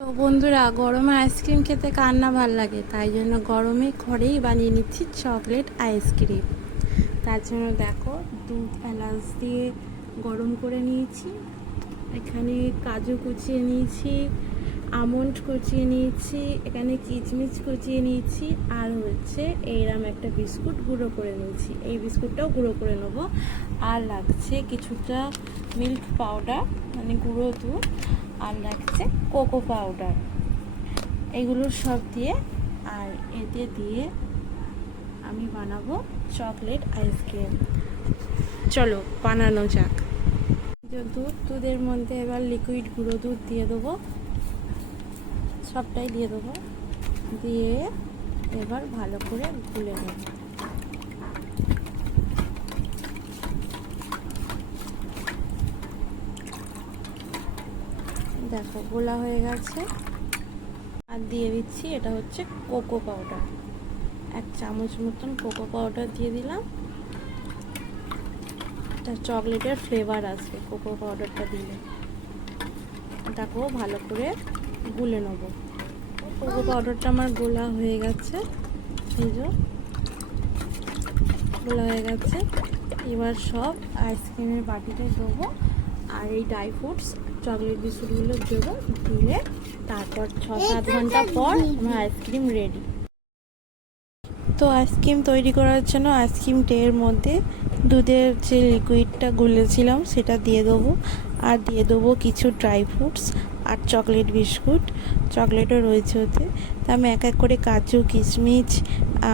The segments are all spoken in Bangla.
তো বন্ধুরা, গরমে আইসক্রিম খেতে কার না ভাল লাগে, তাই জন্য গরমে ঘরেই বানিয়ে নিচ্ছি চকলেট আইসক্রিম। তার জন্য দেখো, দুধ এলাচ দিয়ে গরম করে নিয়েছি। এখানে কাজু কুচিয়ে নিয়েছি, আমন্ড কুচিয়ে নিয়েছি, এখানে কিচমিচ কুচিয়ে নিয়েছি, আর হচ্ছে এইরকম একটা বিস্কুট গুঁড়ো করে নিয়েছি। এই বিস্কুটটাও গুঁড়ো করে নেবো। আর লাগছে কিছুটা মিল্ক পাউডার, মানে গুঁড়ো দুধ, আর লাগছে কোকো পাউডার। এগুলো সব দিয়ে আর এতে দিয়ে আমি বানাবো চকলেট আইসক্রিম। চলো বানানো যাক। দুধের মধ্যে এবার লিকুইড গুঁড়ো দুধ দিয়ে দেবো, সবটাই দিয়ে দেবো। দিয়ে এবার ভালো করে গুলে নেব। দেখো গোলা হয়ে গেছে। আর দিয়ে দিচ্ছি, এটা হচ্ছে কোকো পাউডার, 1 চামচ মতন কোকো পাউডার দিয়ে দিলাম। এটা চকলেটের ফ্লেভার আসবে কোকো পাউডারটা দিলে। এটাকেও ভালো করে গুলে নেব। কোকো পাউডারটা আমার গোলা হয়ে গেছে, এই যে গোলা হয়ে গেছে। এবার সব আইসক্রিমের বাটিতে দেবো, আর এই ড্রাই ফ্রুটস চকলেট বিস্কুটগুলো দেবো। দিলে তারপর 6-7 ঘন্টা পর আমার আইসক্রিম রেডি। তো আইসক্রিম তৈরি করার জন্য আইসক্রিম ট্রের মধ্যে দুধের যে লিকুইডটা গুলেছিলাম সেটা দিয়ে দেবো, আর দিয়ে দেবো কিছু ড্রাই ফ্রুটস আর চকলেট বিস্কুট। চকলেটও রয়েছে ওতে। তা আমি এক এক করে কাজু, কিশমিশ,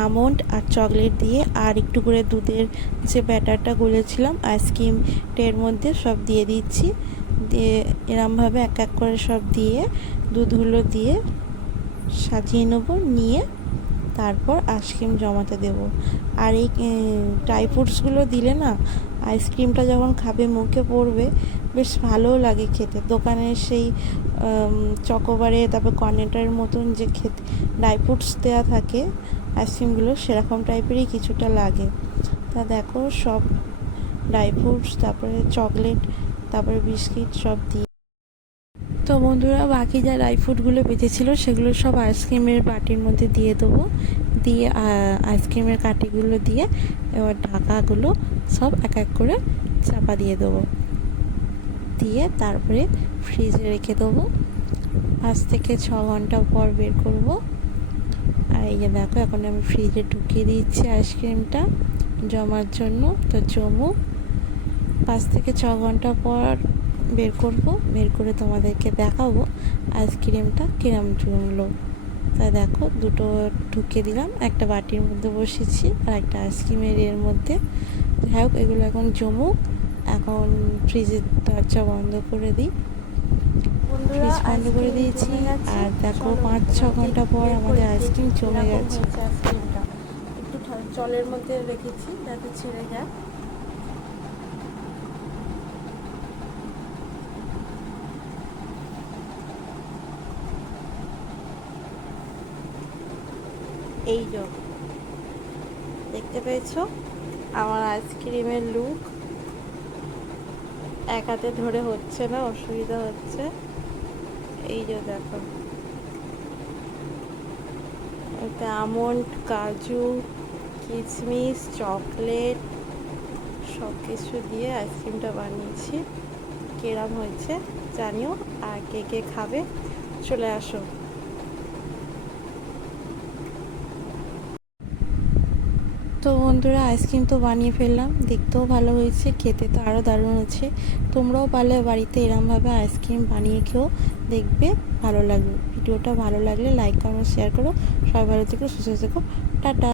আমন্ড আর চকলেট দিয়ে আর একটু করে দুধের যে ব্যাটারটা গুলেছিলাম আইসক্রিম ট্রের মধ্যে সব দিয়ে দিচ্ছি। দিয়ে এরমভাবে এক এক করে সব দিয়ে দুধগুলো দিয়ে সাজিয়ে নেবো, নিয়ে তারপর আইসক্রিম জমাতে দেব। আর এই ড্রাই ফ্রুটসগুলো দিলে না, আইসক্রিমটা যখন খাবে মুখে পড়বে বেশ ভালোও লাগে খেতে। দোকানের সেই চকোবারে, তারপর কর্নেটারের মতন যে খেতে ড্রাই ফ্রুটস দেওয়া থাকে আইসক্রিমগুলো, সেরকম টাইপেরই কিছুটা লাগে। তা দেখো, সব ড্রাই ফ্রুটস, তারপরে চকলেট, তারপরে বিস্কিট সব দিয়ে। তো বন্ধুরা, বাকি যা ড্রাই ফ্রুটগুলো বেঁচেছিলো সেগুলো সব আইসক্রিমের বাটির মধ্যে দিয়ে দেবো। দিয়ে আইসক্রিমের কাঠিগুলো দিয়ে এবার ঢাকাগুলো সব এক এক করে চাপা দিয়ে দেবো। দিয়ে তারপরে ফ্রিজে রেখে দেবো। 5 থেকে 6 ঘন্টা পর বের করব। আর এই যে দেখো, এখন আমি ফ্রিজে ঢুকিয়ে দিচ্ছি আইসক্রিমটা জমার জন্য। তো জমুক, 5 থেকে 6 ঘন্টা পর বের করব। বের করে তোমাদেরকে দেখাবো আইসক্রিমটা কিরম জমলো। তাই দেখো, দুটো ঢুকিয়ে দিলাম, একটা বাটির মধ্যে বসেছি আর একটা আইসক্রিমের এর মধ্যে। যাই হোক, এগুলো এখন জমুক। এখন ফ্রিজের দরজা বন্ধ করে দিই। ফ্রিজ বন্ধ করে দিয়েছি। আর দেখো, 5-6 ঘন্টা পর আমাদের আইসক্রিম জমে গেছে। আইসক্রিমটা একটু জলের মধ্যে রেখেছি যাতে ছেড়ে যায়। এই যে দেখতে পেয়েছো আমার আইসক্রিমের লুক। এক হাতে ধরে হচ্ছে না, অসুবিধা হচ্ছে। এই যে দেখো, এতে আমন্ড, কাজু, কিশমিশ, চকলেট সব কিছু দিয়ে আইসক্রিমটা বানিয়েছি। কিরম হয়েছে জানিও, আর কে কে খাবে চলে আসো। তো বন্ধুরা, আইসক্রিম তো বানিয়ে ফেললাম, দেখতেও ভালো হয়েছে, খেতে তো আরও দারুণ হচ্ছে। তোমরাও পারলে বাড়িতে এরমভাবে আইসক্রিম বানিয়ে খেও, দেখবে ভালো লাগবে। ভিডিওটা ভালো লাগলে লাইক, কমেন্ট, শেয়ার করো। সবাই ভালো থেকো, সুস্থ থেকো, টাটা।